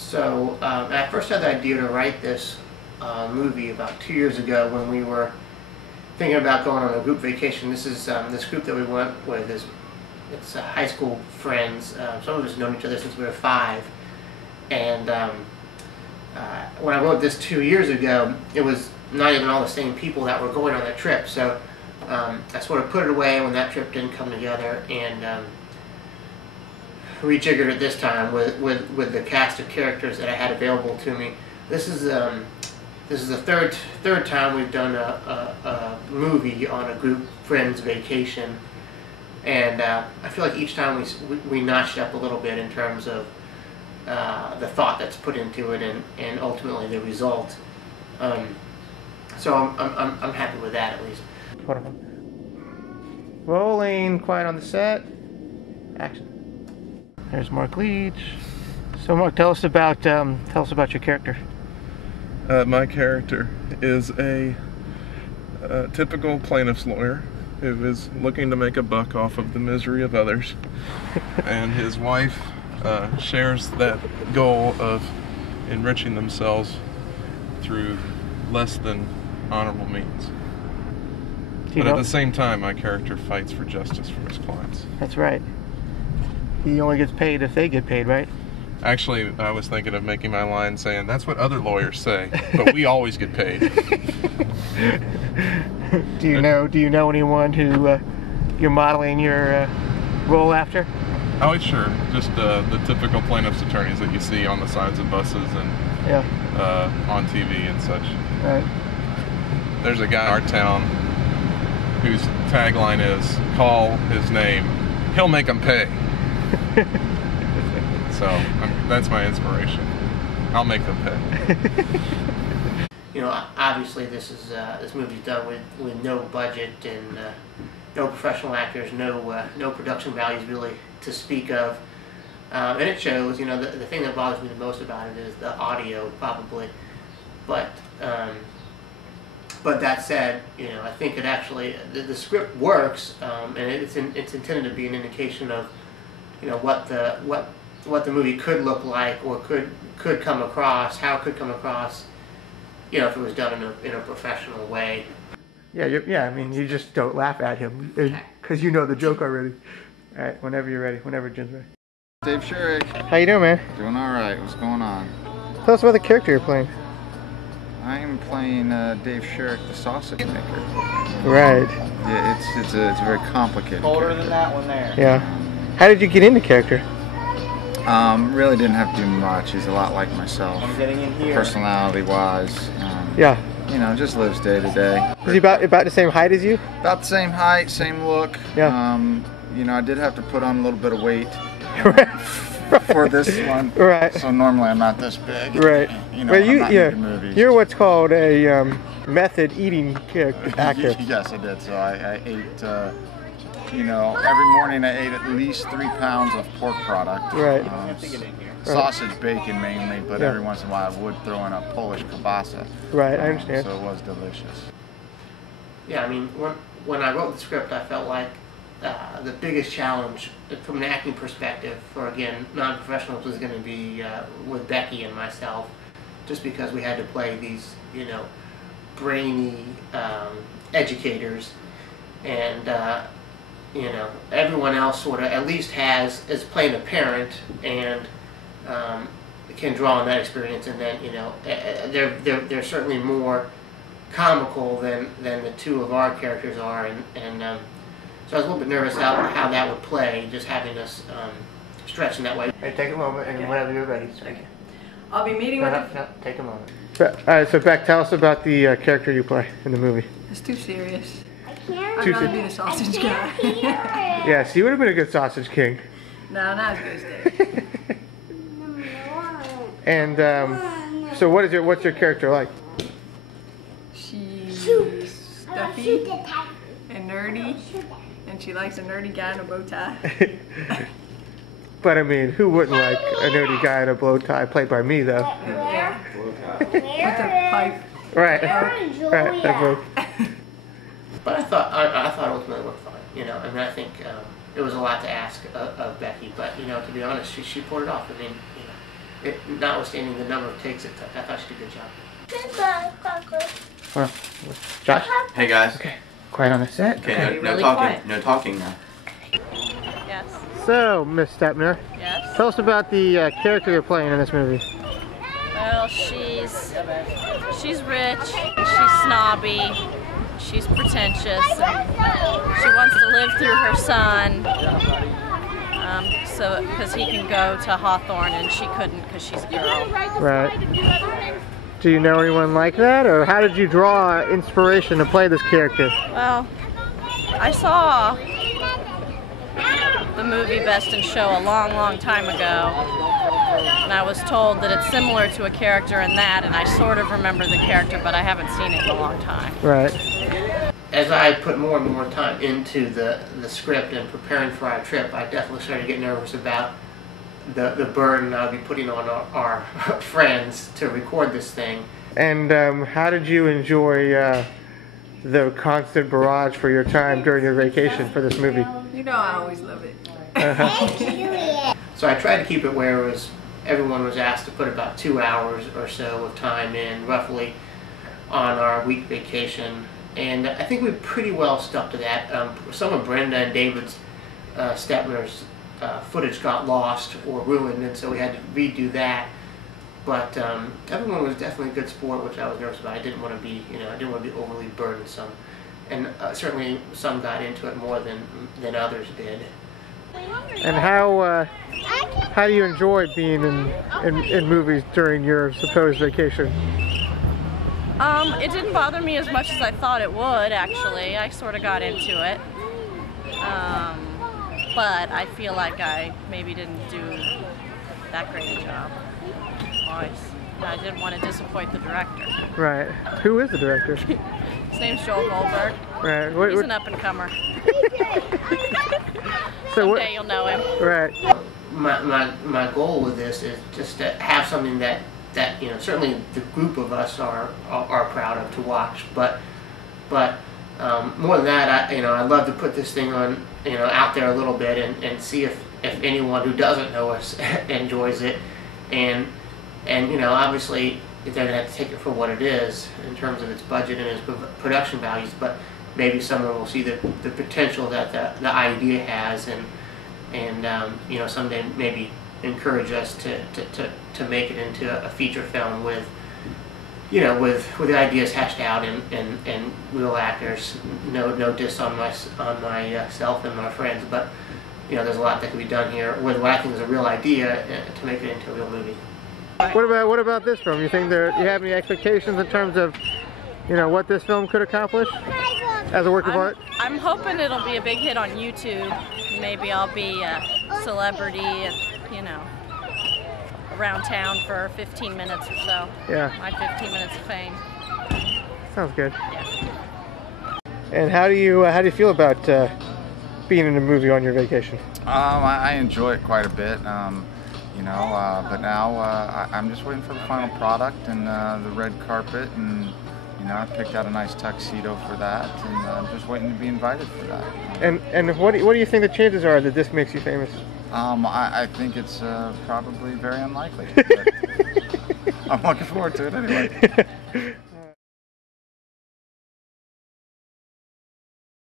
So I first had the idea to write this movie about 2 years ago when we were thinking about going on a group vacation. This is this group that we went with it's high school friends. Some of us have known each other since we were 5. And when I wrote this 2 years ago, it was not even all the same people that were going on that trip. So I sort of put it away when that trip didn't come together, and rejiggered it this time with the cast of characters that I had available to me. This is the third time we've done a movie on a group friends vacation, and I feel like each time we notched up a little bit in terms of the thought that's put into it and ultimately the result. So I'm happy with that, at least. Rolling, quiet on the set. Action. There's Mark Leach. So Mark, tell us about your character. My character is a typical plaintiff's lawyer who is looking to make a buck off of the misery of others, and his wife shares that goal of enriching themselves through less than honorable means. But at the same time, my character fights for justice for his clients. That's right. He only gets paid if they get paid, right? Actually, I was thinking of making my line saying, that's what other lawyers say, but we always get paid. Do you know anyone who you're modeling your role after? Oh, sure. Just the typical plaintiff's attorneys that you see on the sides of buses and on TV and such. Right. There's a guy in our town whose tagline is, call his name, he'll make them pay. So that's my inspiration. I'll make them pay. You know, obviously this movie's done with no budget and no professional actors, no production values really to speak of, and it shows. You know, the thing that bothers me the most about it is the audio, probably, but that said, you know, I think it actually the script works, and it's intended to be an indication of, you know, what the movie could look like, or could come across, how it could come across, you know, if it was done in a professional way. Yeah, I mean, you just don't laugh at him because you know the joke already. All right, whenever you're ready, whenever Jim's ready. Dave Sherrick. How you doing, man? Doing all right. What's going on? Tell us about the character you're playing. I'm playing Dave Sherrick, the sausage maker. Right. Yeah, it's a very complicated. Colder than that one there. Yeah. How did you get into character? Really didn't have to do much. He's a lot like myself. I'm getting in here. Personality-wise. Yeah. You know, just lives day to day. Is he about the same height as you? About the same height, same look. Yeah. You know, I did have to put on a little bit of weight for this one. Right. So normally I'm not this big. Right. You know, well, I'm not into movies. You're what's called a method eating actor. Yes, I did. So I ate. You know, every morning I ate at least 3 pounds of pork product. Right. Sausage, bacon mainly, but every once in a while I would throw in a Polish kielbasa. Right, I understand. So it was delicious. Yeah, I mean, when I wrote the script, I felt like the biggest challenge from an acting perspective for, again, non-professionals was going to be with Becky and myself, just because we had to play these, you know, brainy educators, and you know, everyone else sort of at least is playing a parent and can draw on that experience, and then, you know, they're certainly more comical than the two of our characters are, and so I was a little bit nervous how that would play, just having us stretch in that way. Hey, take a moment, and whenever you're ready. Okay. I'll be meeting with No, take a moment. All right, so Beck, tell us about the character you play in the movie. It's too serious. I'd rather be the sausage guy. Yes, you would have been a good sausage king. No, not as good as Dave. And so what's your character like? She's stuffy and nerdy, and she likes a nerdy guy in a bow tie. But I mean, who wouldn't like a nerdy guy in a bow tie, played by me, though? Yeah. With a pipe. Right. Right. That both. But I thought ultimately it worked fine. You know, I mean, I think it was a lot to ask of Becky, but, you know, to be honest, she pulled it off. I mean, you know, notwithstanding the number of takes, I thought she did a good job. Well, Josh? Hey guys. Okay. Quiet on the set. Okay, no really talking. quiet. No talking now. Yes. So, Miss Stepner, Yes. tell us about the character you're playing in this movie. Well, she's rich, she's snobby, she's pretentious, and she wants to live through her son, so because he can go to Hawthorne and she couldn't because she's a girl. Right. Do you know anyone like that, or how did you draw inspiration to play this character? Well, I saw the movie Best in Show a long, long time ago, and I was told that it's similar to a character in that, and I sort of remember the character, but I haven't seen it in a long time. Right. As I put more and more time into the script and preparing for our trip, I definitely started to get nervous about the burden I'll be putting on our friends to record this thing. And how did you enjoy the constant barrage for your time during your vacation for this movie? You know I always love it. So I tried to keep it where it was, everyone was asked to put about 2 hours or so of time in, roughly, on our week vacation. And I think we pretty well stuck to that. Some of Brenda and David's Stepner's footage got lost or ruined, and so we had to redo that. But everyone was definitely a good sport, which I was nervous about. I didn't want to be, I didn't want to be overly burdensome, and certainly some got into it more than others did. And how do you enjoy being in movies during your supposed vacation? It didn't bother me as much as I thought it would, actually. I sort of got into it. But I feel like I maybe didn't do that great a job. I didn't want to disappoint the director. Right. Who is the director? His name's Joel Goldberg. Right. He's an up-and-comer. So Someday you'll know him. Right. My goal with this is just to have something that certainly the group of us are proud of to watch, but more than that, I'd love to put this thing on, out there a little bit and see if anyone who doesn't know us enjoys it, and obviously they're going to have to take it for what it is in terms of its budget and its production values, but maybe someone will see the potential that the idea has, and someday maybe encourage us to make it into a feature film with the ideas hashed out and real actors. No diss on myself and my friends, but there's a lot that can be done here with what I think is a real idea to make it into a real movie. What about this film? You think you have any expectations in terms of what this film could accomplish as a work of art? I'm hoping it'll be a big hit on YouTube. Maybe I'll be a celebrity, around town for 15 minutes or so. Yeah. My 15 minutes of fame. Sounds good. Yeah. And how do you feel about being in a movie on your vacation? I enjoy it quite a bit. But now I'm just waiting for the final product and the red carpet, and I picked out a nice tuxedo for that, and I'm just waiting to be invited for that. And what do you think the chances are that this makes you famous? I think it's probably very unlikely, but I'm looking forward to it anyway.